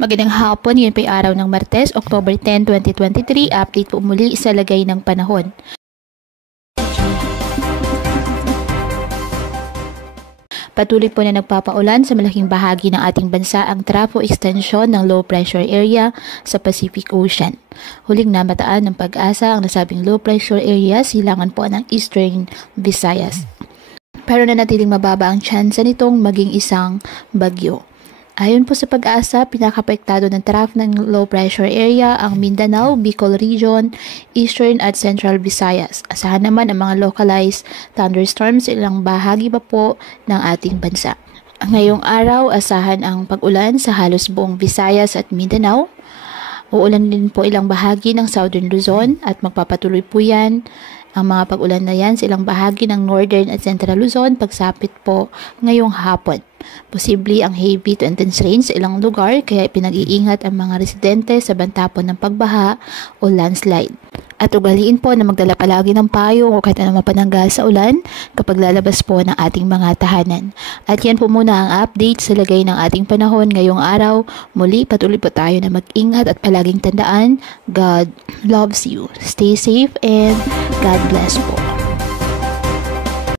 Magandang hapon, yun po araw ng Martes, October 10, 2023. Update po muli sa lagay ng panahon. Patuloy po na nagpapaulan sa malaking bahagi ng ating bansa ang trafo extension ng low pressure area sa Pacific Ocean. Huling namataan ng Pag-asa ang nasabing low pressure area silangan po ng Eastern Visayas. Pero nanatiling mababa ang tsansa nitong maging isang bagyo. Ayon po sa Pag-asa, pinakapektado ng trough ng low pressure area ang Mindanao, Bicol Region, Eastern at Central Visayas. Asahan naman ang mga localized thunderstorms sa ilang bahagi pa po ng ating bansa. Ngayong araw, asahan ang pag-ulan sa halos buong Visayas at Mindanao. Uulan din po ilang bahagi ng Southern Luzon at magpapatuloy po yan ang mga pag-ulan na yan sa ilang bahagi ng Northern at Central Luzon pagsapit po ngayong hapon. Posible ang heavy to intense rain sa ilang lugar kaya pinag-iingat ang mga residente sa bantapon ng pagbaha o landslide. At ugaliin po na magdala palagi ng payong o kahit anong mapananggal sa ulan kapag lalabas po ng ating mga tahanan. At yan po muna ang update sa lagay ng ating panahon ngayong araw. Muli patuloy po tayo na mag-ingat at palaging tandaan, God loves you. Stay safe and God bless po.